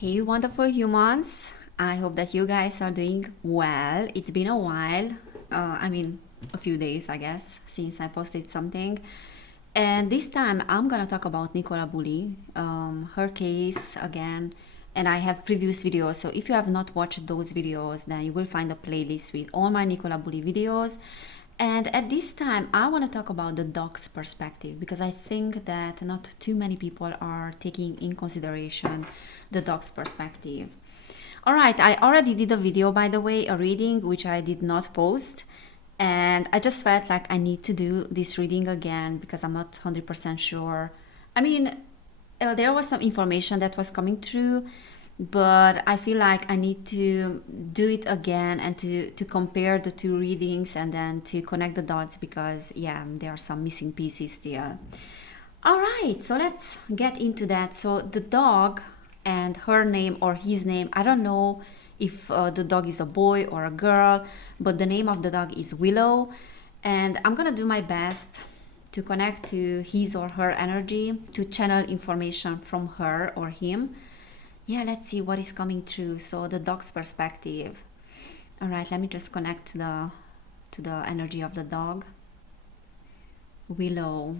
Hey, wonderful humans. I hope that you guys are doing well. It's been a while. A few days, I guess, since I posted something. And this time I'm gonna talk about Nicola Bulley, her case again. And I have previous videos. So if you have not watched those videos, then you will find a playlist with all my Nicola Bulley videos. And at this time, I want to talk about the dog's perspective because I think that not too many people are taking in consideration the dog's perspective. All right, I already did a video, by the way, a reading which I did not post. And I just felt like I need to do this reading again because I'm not 100% sure. I mean, there was some information that was coming through, but I feel like I need to do it again and to compare the two readings and then to connect the dots because, yeah, there are some missing pieces there. All right, so let's get into that. So, the dog and her name or his name, I don't know if the dog is a boy or a girl, but the name of the dog is Willow. And I'm gonna do my best to connect to his or her energy, to channel information from her or him. Yeah, let's see what is coming through. So the dog's perspective. All right, let me just connect to the energy of the dog. Willow.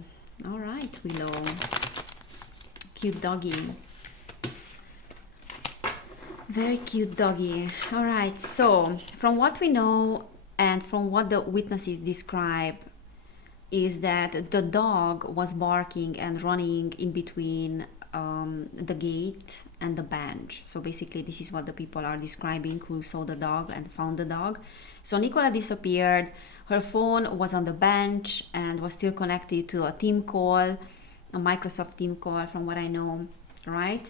All right, Willow. Cute doggy. Very cute doggy. All right, so from what we know and from what the witnesses describe is that the dog was barking and running in between the gate and the bench. So basically, this is what the people are describing who saw the dog and found the dog. So Nicola disappeared. Her phone was on the bench and was still connected to a team call, a Microsoft team call, from what I know, right?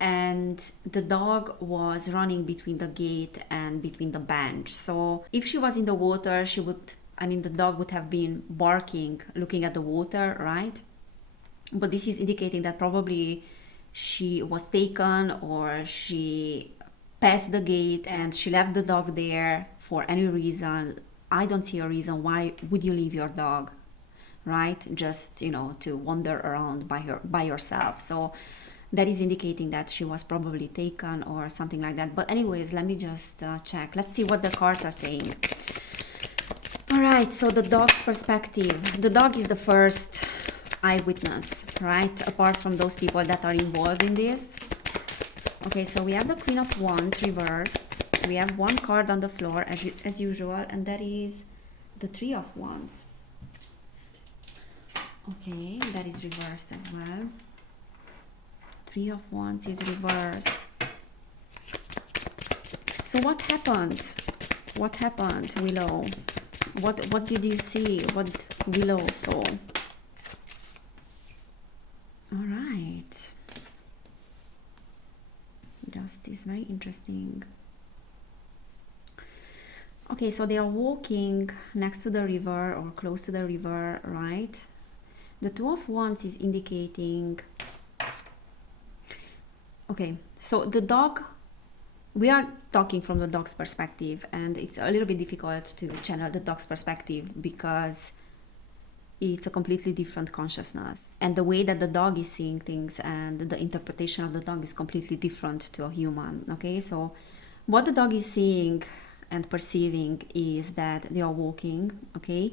And the dog was running between the gate and between the bench. So if she was in the water, the dog would have been barking, looking at the water, right? But this is indicating that probably she was taken or she passed the gate and she left the dog there for any reason. I don't see a reason why would you leave your dog, right? Just, to wander around by yourself. So that is indicating that she was probably taken or something like that. But anyways, let me just check. Let's see what the cards are saying. All right, so the dog's perspective. The dog is the first eyewitness, right? Apart from those people that are involved in this. Okay, so we have the Queen of Wands reversed. We have one card on the floor as usual, and that is the Three of Wands. Okay, that is reversed as well. Three of Wands is reversed. So what happened? What happened, Willow? What did you see? What Willow saw? All right. Justice, very interesting. Okay, so they are walking next to the river or close to the river, right? The Two of Wands is indicating... Okay, so the dog, we are talking from the dog's perspective, and it's a little bit difficult to channel the dog's perspective because it's a completely different consciousness. And the way that the dog is seeing things and the interpretation of the dog is completely different to a human, okay? So what the dog is seeing and perceiving is that they are walking, okay?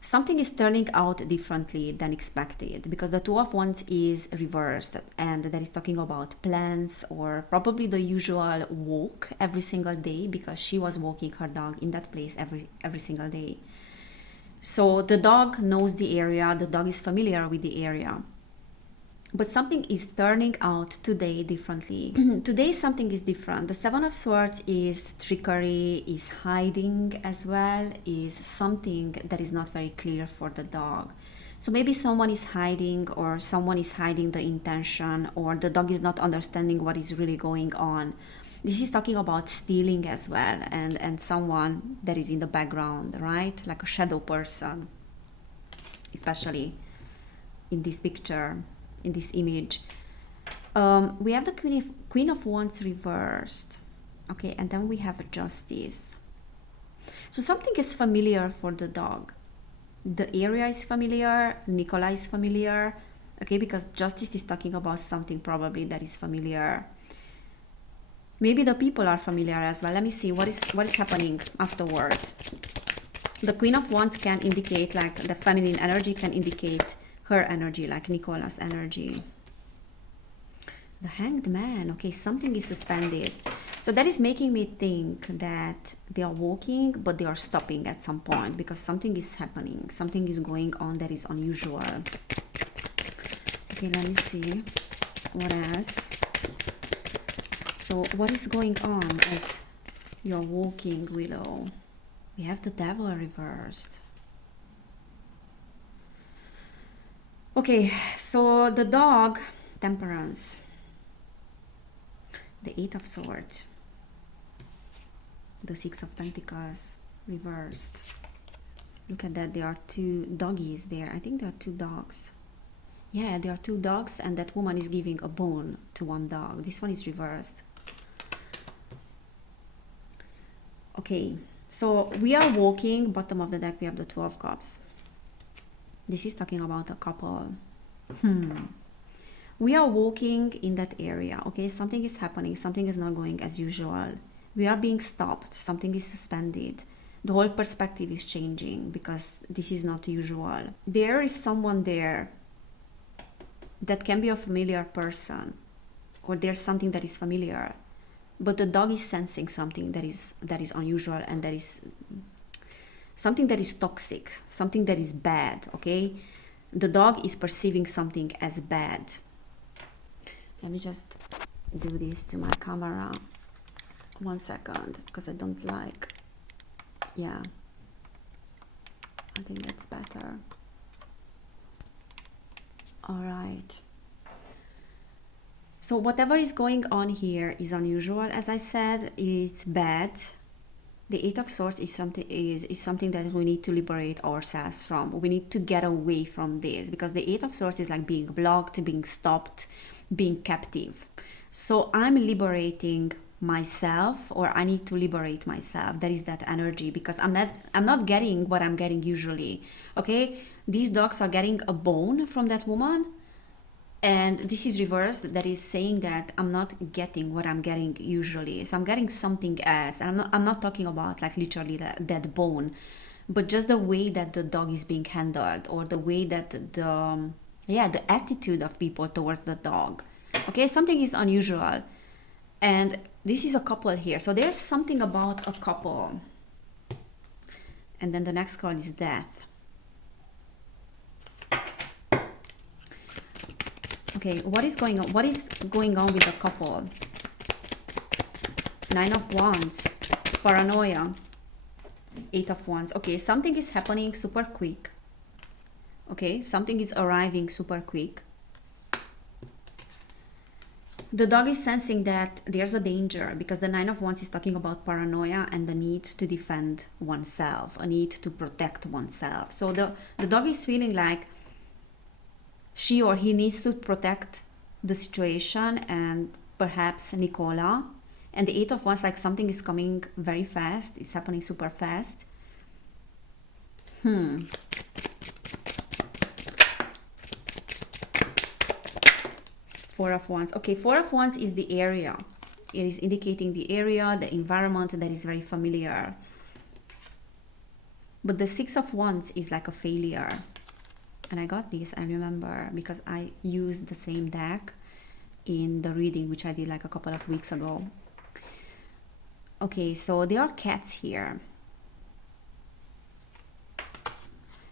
Something is turning out differently than expected because the Two of Wands is reversed, and that is talking about plans or probably the usual walk every single day because she was walking her dog in that place every single day. So the dog knows the area, the dog is familiar with the area. But something is turning out today differently. Today something is different. The Seven of Swords is trickery, is hiding as well, is something that is not very clear for the dog. So maybe someone is hiding or someone is hiding the intention or the dog is not understanding what is really going on. This is talking about stealing as well and someone that is in the background, right? Like a shadow person, especially in this picture, in this image. We have the Queen of Wands reversed. Okay, and then we have Justice. So something is familiar for the dog. The area is familiar, Nicola is familiar, okay, because Justice is talking about something probably that is familiar. Maybe the people are familiar as well. Let me see what is happening afterwards. The Queen of Wands can indicate, like, the feminine energy can indicate her energy, like Nicola's energy. The Hanged Man. Okay, something is suspended. So that is making me think that they are walking, but they are stopping at some point because something is happening. Something is going on that is unusual. Okay, let me see. What else? So what is going on as you're walking, Willow? We have the Devil reversed. Okay, so the dog, Temperance. The Eight of Swords. The Six of Pentacles reversed. Look at that, there are two doggies there. I think there are two dogs. Yeah, there are two dogs, and that woman is giving a bone to one dog. This one is reversed. Okay, so we are walking. Bottom of the deck, we have the Two of Cups. This is talking about a couple. We are walking in that area. Okay, something is happening. Something is not going as usual. We are being stopped. Something is suspended. The whole perspective is changing because this is not usual. There is someone there that can be a familiar person, or there's something that is familiar, but the dog is sensing something that is unusual, and that is something that is toxic, something that is bad. Okay, the dog is perceiving something as bad. Let me just do this to my camera. 1 second, because I don't like. Yeah, I think that's better. All right. So whatever is going on here is unusual. As I said, it's bad. The Eight of Swords is something that we need to liberate ourselves from. We need to get away from this, because the Eight of Swords is like being blocked, being stopped, being captive. So I'm liberating myself, or I need to liberate myself. That is that energy, because I'm not getting what I'm getting usually. Okay, these dogs are getting a bone from that woman, and this is reversed. That is saying that I'm not getting what I'm getting usually. So I'm getting something else, and I'm not talking about like literally that bone, but just the way that the dog is being handled, or the way that the attitude of people towards the dog. Okay, something is unusual. And this is a couple here. So there's something about a couple. And then the next card is Death. Okay, what is going on? What is going on with the couple? Nine of Wands. Paranoia. Eight of Wands. Okay, something is happening super quick. Okay, something is arriving super quick. The dog is sensing that there's a danger, because the Nine of Wands is talking about paranoia and the need to defend oneself, a need to protect oneself. So the dog is feeling like she or he needs to protect the situation, and perhaps Nicola. And the Eight of Wands, like something is coming very fast. It's happening super fast. Four of Wands. Okay, Four of Wands is the area. It is indicating the area, the environment that is very familiar. But the Six of Wands is like a failure. And I got this, I remember, because I used the same deck in the reading, which I did like a couple of weeks ago. Okay, so there are cats here.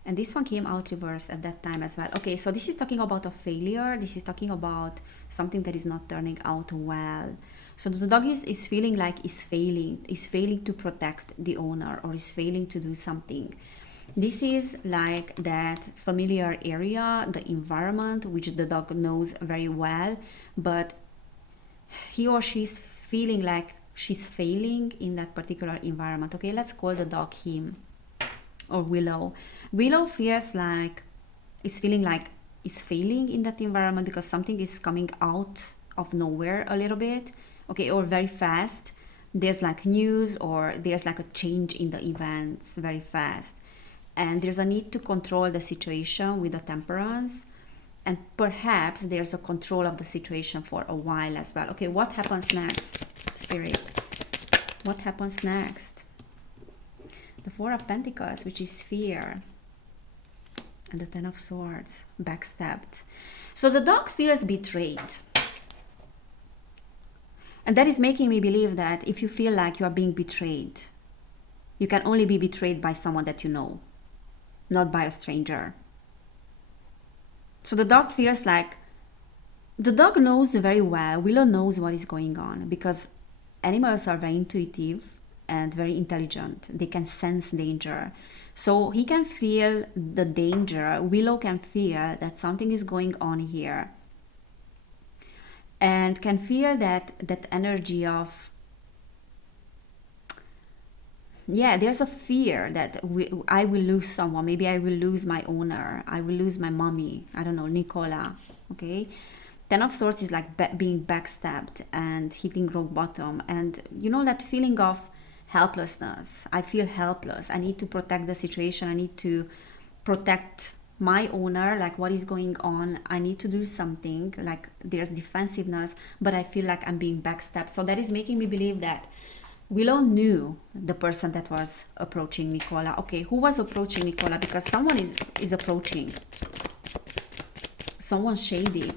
And this one came out reversed at that time as well. Okay, so this is talking about a failure. This is talking about something that is not turning out well. So the dog is feeling like is failing to protect the owner, or is failing to do something. This is like that familiar area, the environment, which the dog knows very well, but he or she is feeling like she's failing in that particular environment. Okay, let's call the dog him, or Willow. Willow feels like is failing in that environment, because something is coming out of nowhere a little bit, okay, or very fast. There's like news, or there's like a change in the events very fast, and there's a need to control the situation with the Temperance, and perhaps there's a control of the situation for a while as well. Okay, what happens next? Spirit. What happens next? The Four of Pentacles, which is fear. And the Ten of Swords, backstabbed. So the dog feels betrayed. And that is making me believe that if you feel like you are being betrayed, you can only be betrayed by someone that you know, not by a stranger. So the dog feels like, the dog knows very well, Willow knows what is going on, because animals are very intuitive and very intelligent. They can sense danger. So he can feel the danger. Willow can feel that something is going on here. And can feel that energy of, yeah, there's a fear that I will lose someone. Maybe I will lose my owner. I will lose my mommy. I don't know, Nicola. Okay. Ten of Swords is like being backstabbed and hitting rock bottom. And you know that feeling of helplessness. I feel helpless. I need to protect the situation. I need to protect my owner, like what is going on. I need to do something, like there's defensiveness, but I feel like I'm being backstabbed. So that is making me believe that Willow knew the person that was approaching Nicola. Okay, who was approaching Nicola? Because someone is approaching. Someone shady.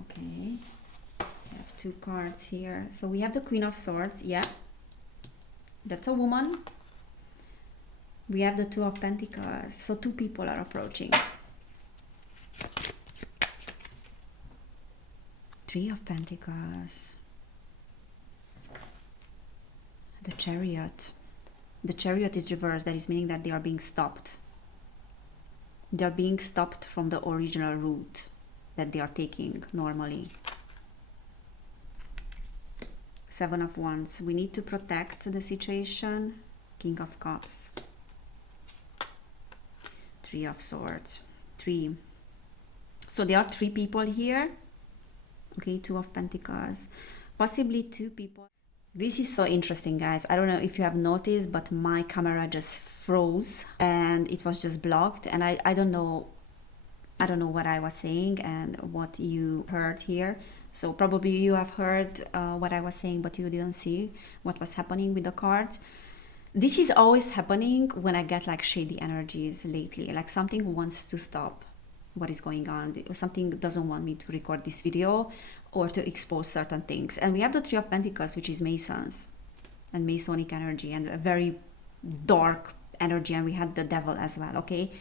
Okay. I have two cards here. So we have the Queen of Swords. Yeah. That's a woman. We have the Two of Pentacles. So two people are approaching. Three of Pentacles. The Chariot. The Chariot is reversed. That is meaning that they are being stopped. They are being stopped from the original route that they are taking normally. Seven of Wands. We need to protect the situation. King of Cups. Three of Swords. Three. So there are three people here. Okay, Two of Pentacles. Possibly two people. This is so interesting, guys. I don't know if you have noticed, but my camera just froze and it was just blocked. And I don't know what I was saying and what you heard here. So probably you have heard what I was saying, but you didn't see what was happening with the cards. This is always happening when I get like shady energies lately, like something wants to stop what is going on. Something doesn't want me to record this video or to expose certain things. And we have the Three of Pentacles, which is Masons and Masonic energy and a very dark energy. And we had the Devil as well, okay?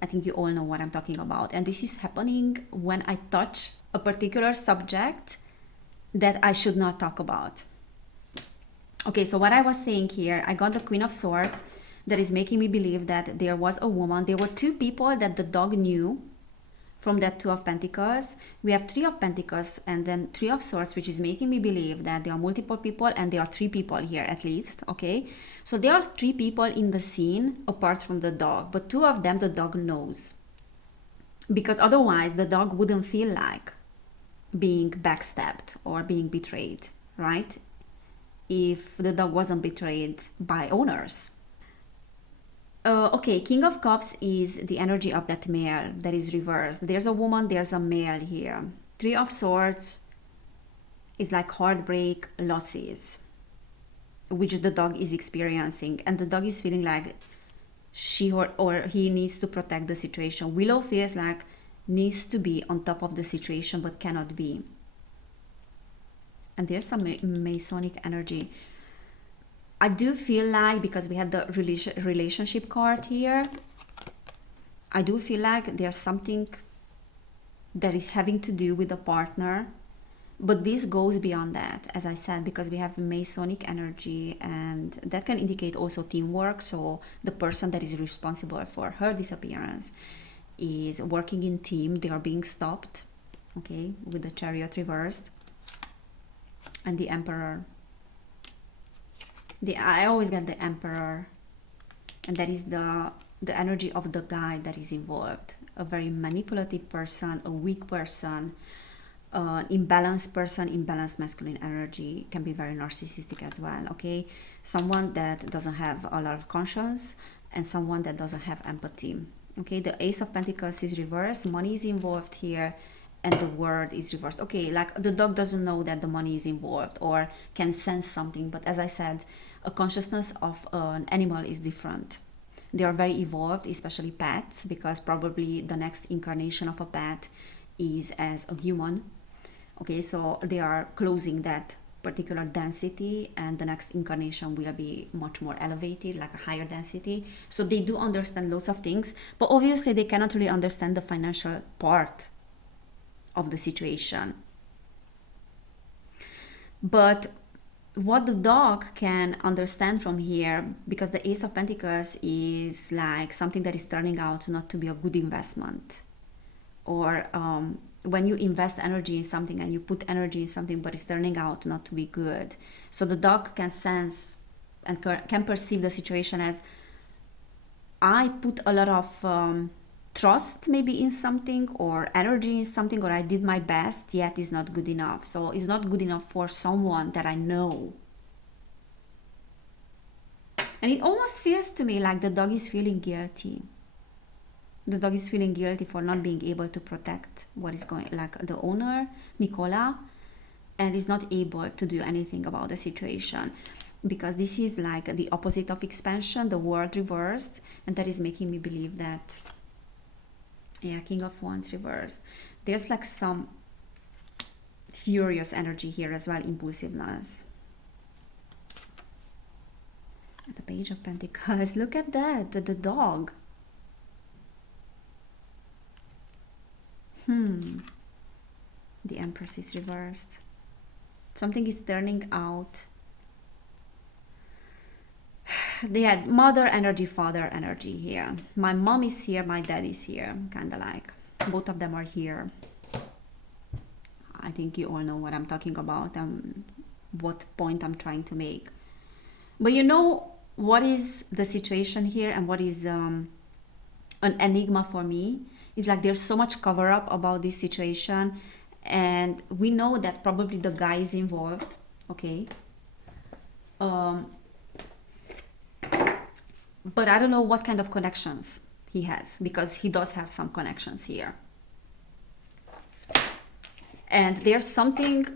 I think you all know what I'm talking about. And this is happening when I touch a particular subject that I should not talk about. Okay, so what I was saying here, I got the Queen of Swords that is making me believe that there was a woman. There were two people that the dog knew from that Two of Pentacles. We have Three of Pentacles and then Three of Swords, which is making me believe that there are multiple people and there are three people here at least, okay? So there are three people in the scene apart from the dog, but two of them the dog knows. Because otherwise the dog wouldn't feel like being backstabbed or being betrayed, right? If the dog wasn't betrayed by owners. Okay, King of Cups is the energy of that male that is reversed. There's a woman, there's a male here. Three of Swords is like heartbreak, losses, which the dog is experiencing. And the dog is feeling like she or he needs to protect the situation. Willow feels like needs to be on top of the situation but cannot be. And there's some Masonic energy. I do feel like, because we had the relationship card here, I do feel like there's something that is having to do with the partner. But this goes beyond that, as I said, because we have Masonic energy and that can indicate also teamwork. So the person that is responsible for her disappearance is working in team. They are being stopped, okay, with the Chariot reversed. And the Emperor. I always get the Emperor, and that is the energy of the guy that is involved. A very manipulative person, a weak person, imbalanced person, imbalanced masculine energy, can be very narcissistic as well, okay? Someone that doesn't have a lot of conscience and someone that doesn't have empathy, okay? The Ace of Pentacles is reversed, money is involved here, and the word is reversed. Okay, like the dog doesn't know that the money is involved or can sense something, but as I said, a consciousness of an animal is different. They are very evolved, especially pets, because probably the next incarnation of a pet is as a human. Okay, so they are closing that particular density, and the next incarnation will be much more elevated, like a higher density. So they do understand lots of things, but obviously they cannot really understand the financial part of the situation. But what the dog can understand from here, because the Ace of Pentacles is like something that is turning out not to be a good investment, or when you invest energy in something and you put energy in something but it's turning out not to be good. So the dog can sense and can perceive the situation as, I put a lot of trust maybe in something or energy in something, or I did my best, yet it's not good enough. So it's not good enough for someone that I know. And it almost feels to me like the dog is feeling guilty. The dog is feeling guilty for not being able to protect what is going, like the owner, Nicola, and is not able to do anything about the situation. Because this is like the opposite of expansion, the word reversed, and that is making me believe that, yeah, King of Wands reversed. There's like some furious energy here as well, impulsiveness. The Page of Pentacles, look at that, the dog. The Empress is reversed. Something is turning out. They had mother energy, father energy here. My mom is here, my dad is here, kind of like. Both of them are here. I think you all know what I'm talking about and what point I'm trying to make. But you know what is the situation here and what is an enigma for me? Is like there's so much cover up about this situation, and we know that probably the guy is involved, okay? But I don't know what kind of connections he has, because he does have some connections here. And there's something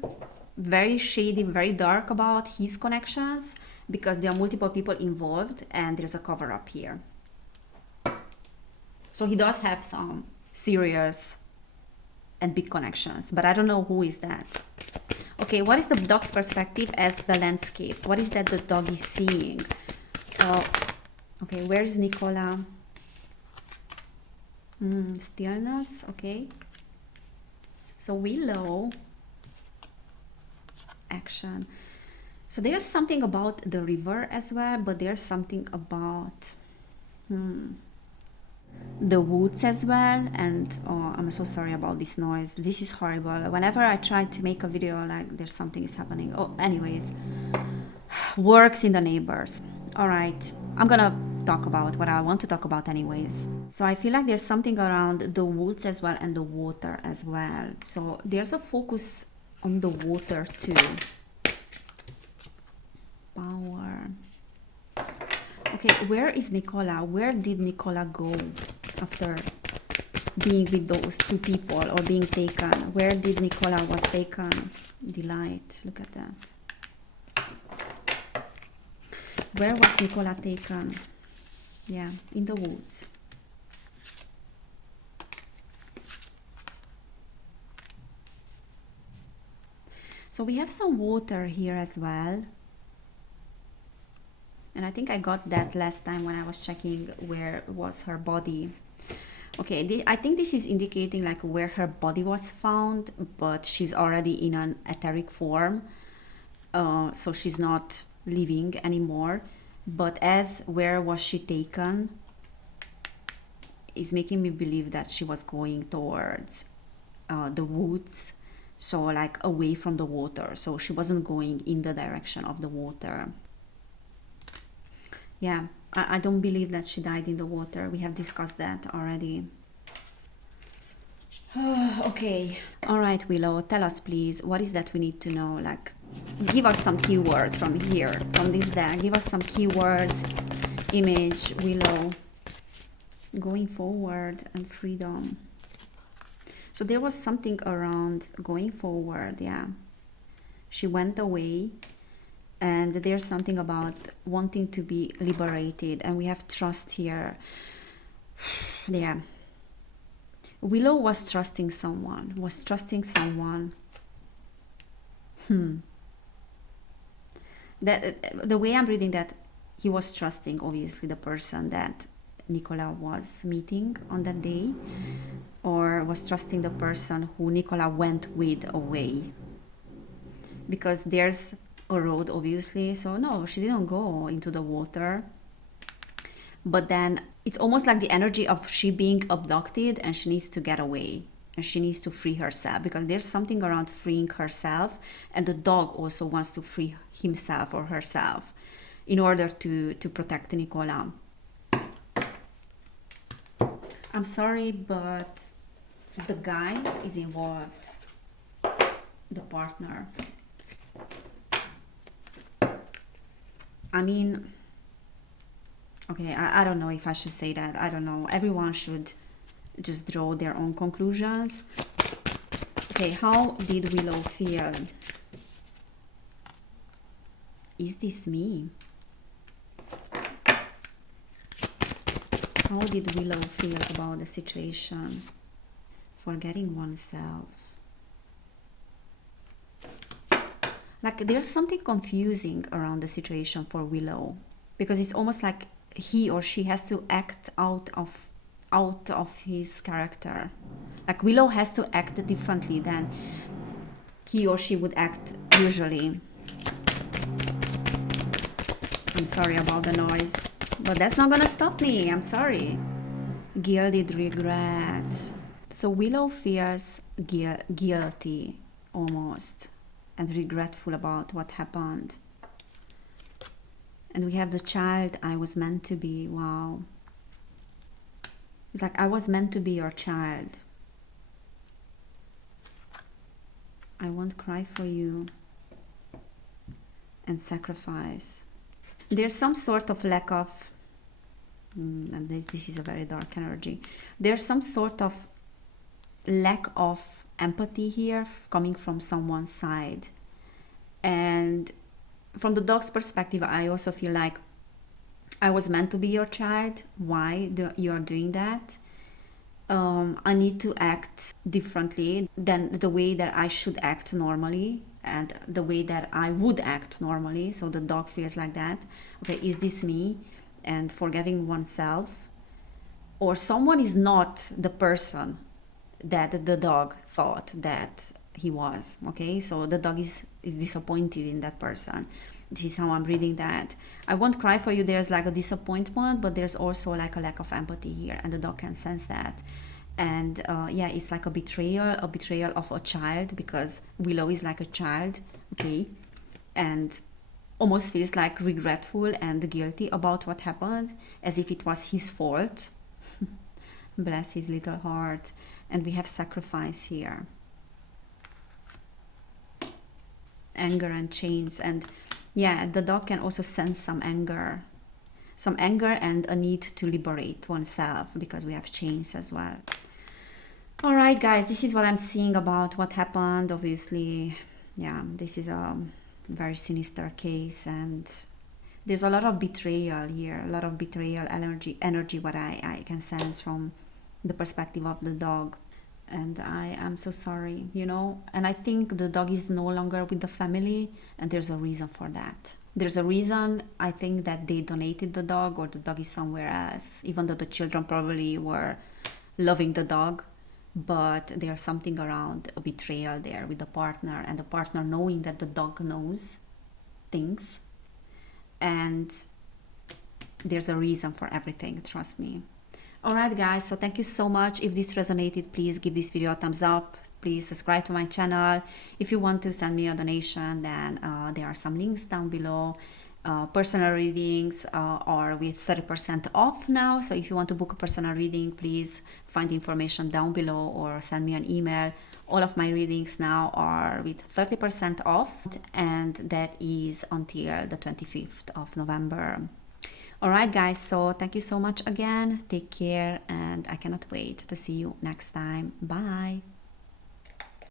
very shady, very dark about his connections, because there are multiple people involved and there's a cover up here. So he does have some serious and big connections, but I don't know who is that. Okay, what is the dog's perspective as the landscape? What is that the dog is seeing? Okay, where is Nicola? Stillness, okay. So Willow, action. So there's something about the river as well, but there's something about the woods as well. And oh, I'm so sorry about this noise. This is horrible. Whenever I try to make a video, like there's something is happening. Oh, anyways, works in the neighbors. All right, I'm gonna talk about what I want to talk about anyways. So I feel like there's something around the woods as well and the water as well. So there's a focus on the water too. Power. Okay, where is Nicola? Where did Nicola go after being with those two people or being taken? Where did Nicola was taken? Delight, look at that. Where was Nicola taken? Yeah, in the woods. So we have some water here as well. And I think I got that last time when I was checking where was her body. Okay, I think this is indicating like where her body was found, but she's already in an etheric form. So she's not living anymore. But as where was she taken is making me believe that she was going towards the woods. So like away from the water. So she wasn't going in the direction of the water. Yeah, I don't believe that she died in the water. We have discussed that already. Okay. All right, Willow, tell us please, what is that we need to know? Like, give us some keywords from here, from this deck. Give us some keywords, image, Willow, going forward, and freedom. So So there was something around going forward, yeah. She went away, and there's something about wanting to be liberated, and we have trust here. Yeah. Willow was trusting someone, That the way I'm reading that, he was trusting, obviously, the person that Nicola was meeting on that day, or was trusting the person who Nicola went with away. Because there's a road, obviously, so no, she didn't go into the water. But then it's almost like the energy of she being abducted and she needs to get away and she needs to free herself, because there's something around freeing herself, and the dog also wants to free himself or herself in order to protect Nicola. I'm sorry, but the guy is involved, the partner. I mean, okay, I don't know if I should say that. I don't know. Everyone should just draw their own conclusions. Okay, how did Willow feel? Is this me? How did Willow feel about the situation? Forgetting oneself. Like, there's something confusing around the situation for Willow, because it's almost like he or she has to act out of his character. Like, Willow has to act differently than he or she would act usually. I'm sorry about the noise, but that's not gonna stop me. I'm sorry. Gilded regret. So Willow feels guilty almost, and regretful about what happened. And we have the child I was meant to be. Wow. It's like, I was meant to be your child. I won't cry for you. And sacrifice. There's some sort of lack of, and this is a very dark energy. There's some sort of lack of empathy here coming from someone's side. And from the dog's perspective, I also feel like, I was meant to be your child. Why you are doing that? I need to act differently than the way that I should act normally, and the way that I would act normally. So the dog feels like that. Okay, is this me? And forgetting oneself. Or someone is not the person that the dog thought that he was. Okay, so the dog is disappointed in that person. This is how I'm reading that. I won't cry for you. There's like a disappointment, but there's also like a lack of empathy here, and the dog can sense that. And yeah, it's like a betrayal of a child, because Willow is like a child, okay, and almost feels like regretful and guilty about what happened, as if it was his fault. Bless his little heart. And we have sacrifice here, anger and chains. And yeah, the dog can also sense some anger and a need to liberate oneself, because we have chains as well. All right, guys, this is what I'm seeing about what happened. Obviously, yeah, this is a very sinister case, and there's a lot of betrayal here, a lot of betrayal energy what I can sense from the perspective of the dog. And I am so sorry, you know, and I think the dog is no longer with the family, and there's a reason for that. There's a reason. I think that they donated the dog, or the dog is somewhere else, even though the children probably were loving the dog. But there's something around a betrayal there with the partner, and the partner knowing that the dog knows things, and there's a reason for everything, trust me. Alright guys, so thank you so much. If this resonated, please give this video a thumbs up. Please subscribe to my channel. If you want to send me a donation, then there are some links down below. Personal readings are with 30% off now. So if you want to book a personal reading, please find the information down below or send me an email. All of my readings now are with 30% off, and that is until the 25th of November. Alright guys, so thank you so much again. Take care, and I cannot wait to see you next time. Bye!